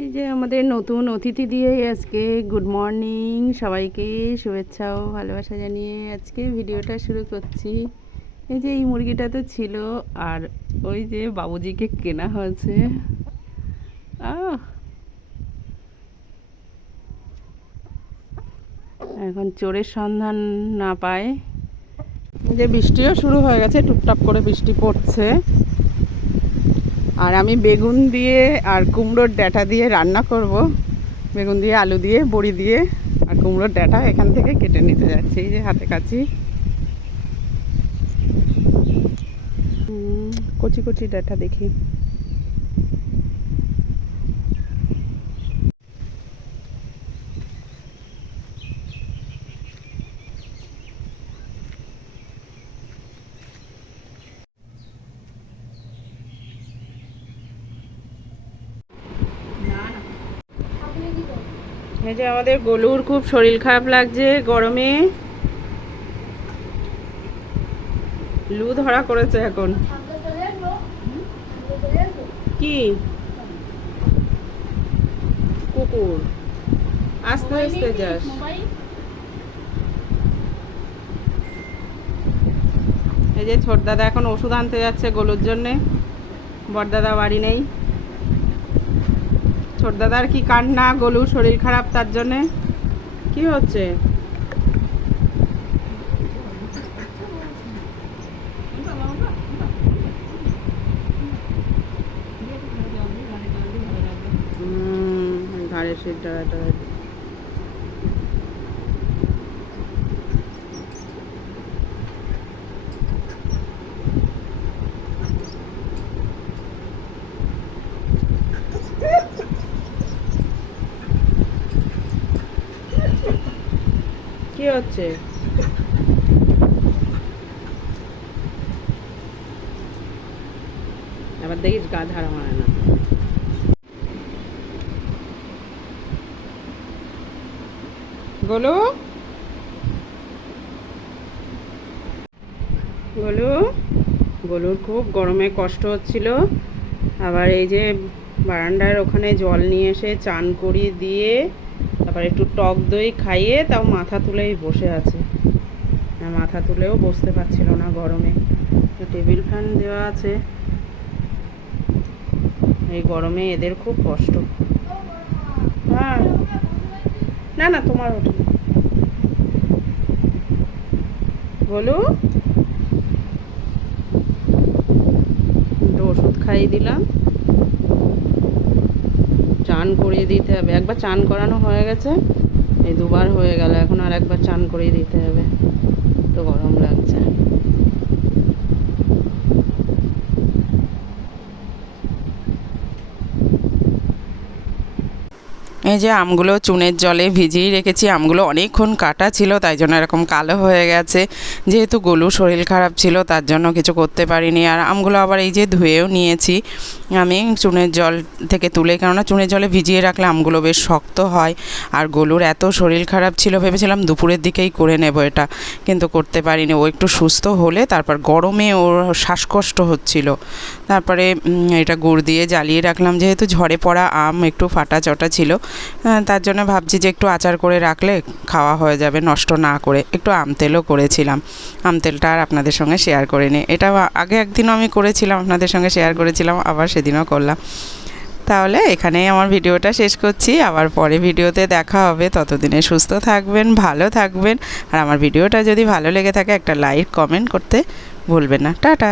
এই যে আমাদের নতুন অতিথি দিয়ে আজকে গুড মর্নিং সবাইকে শুভেচ্ছা ও ভালোবাসা জানিয়ে আজকে ভিডিওটা শুরু করছি। এই যে এই মুরগিটা তো ছিল, আর ওই যে বাবুজিকে কেনা হয়েছে। এখন চোরের সন্ধান না পায়। যে বৃষ্টিও শুরু হয়ে গেছে টুপটাপ করে বৃষ্টি পড়ছে। আর আমি বেগুন দিয়ে আর কুমড়োর ডাঁটা দিয়ে রান্না করব। বেগুন দিয়ে আলু দিয়ে, বড়ি দিয়ে আর কুমড়োর ডাঁটা এখান থেকে কেটে নিতে যাচ্ছি, এই যে হাতে কাছি কচি কচি ডাঁটা দেখি। এই যে আমাদের গলুর খুব শরীর খারাপ লাগছে গরমে। লু ধরা করেছে এখন। কি? কুকুর। আস্তে আস্তে যাস। এই যে ছোট দাদা এখন ওষুধ আনতে যাচ্ছে গলুর জন্যে। বড়দাদা বাড়ি নেই। ছোট দাদার কি কান্না গলু শরীর খারাপ তার জন্যে? কি হচ্ছে? ঘরে ডাটা কি হচ্ছে? আবার দেখিস গা ধারা মারে না। গোলু? গোলু? গোলুর খুব গরমে কষ্ট হচ্ছিল। আবার এই যে বারান্দার ওখানে জল নিয়ে এসে চান করিয়ে দিয়ে তারপর একটু টক দই খাইয়ে তাও মাথা তুলেই বসে আছে। মাথা তুলেও বসতে পারছিল না গরমে। তো টেবিল ফ্যান দেওয়া আছে। এই গরমে এদের খুব কষ্ট। হ্যাঁ না না, তোমার ওঠে। বলো? একটু ওষুধ খাইয়ে দিলাম। চান করিয়ে দিতে হবে। একবার চান করানো হয়ে গেছে, এই দুবার হয়ে গেল, এখন আর একবার চান করিয়ে দিতে হবে। তো গরম লাগছে। এই যে আমগুলো চুনের জলে ভিজিয়ে রেখেছি, আমগুলো অনেকক্ষণ কাটা ছিল, তাই জন্য এরকম কালো হয়ে গেছে। যেহেতু গলু শরীর খারাপ ছিল, তার জন্য কিছু করতে পারিনি। আর আমগুলো আবার এই যে ধুয়েও নিয়েছি। আমি চুনের জল থেকে তুলে, কেননা চুনের জলে ভিজিয়ে রাখলে আমগুলো বেশ শক্ত হয়। আর গলুর এত শরীর খারাপ ছিল, ভেবেছিলাম দুপুরের দিকেই করে নেব এটা। কিন্তু করতে পারিনি। ও একটু সুস্থ হলে, তারপর গরমে ওর শ্বাসকষ্ট হচ্ছিল। তারপরে এটা গুড় দিয়ে জ্বালিয়ে রাখলাম। যেহেতু ঝড়ে পড়া আম একটু ফাটা চটা ছিল তার জন্য ভাবছি যে একটু আচার করে রাখলে খাওয়া হয়ে যাবে, নষ্ট না করে। একটু আম তেলও করেছিলাম। আম তেলটা আর আপনাদের সঙ্গে শেয়ার করে নিই এটা আগে একদিনও আমি করেছিলাম, আপনাদের সঙ্গে শেয়ার করেছিলাম, আবার সেদিনও করলাম। তাহলে এখানেই আমার ভিডিওটা শেষ করছি। আবার পরে ভিডিওতে দেখা হবে। ততদিনে সুস্থ থাকবেন, ভালো থাকবেন। আর আমার ভিডিওটা যদি ভালো লেগে থাকে, একটা লাইক কমেন্ট করতে ভুলবেন না। টাটা!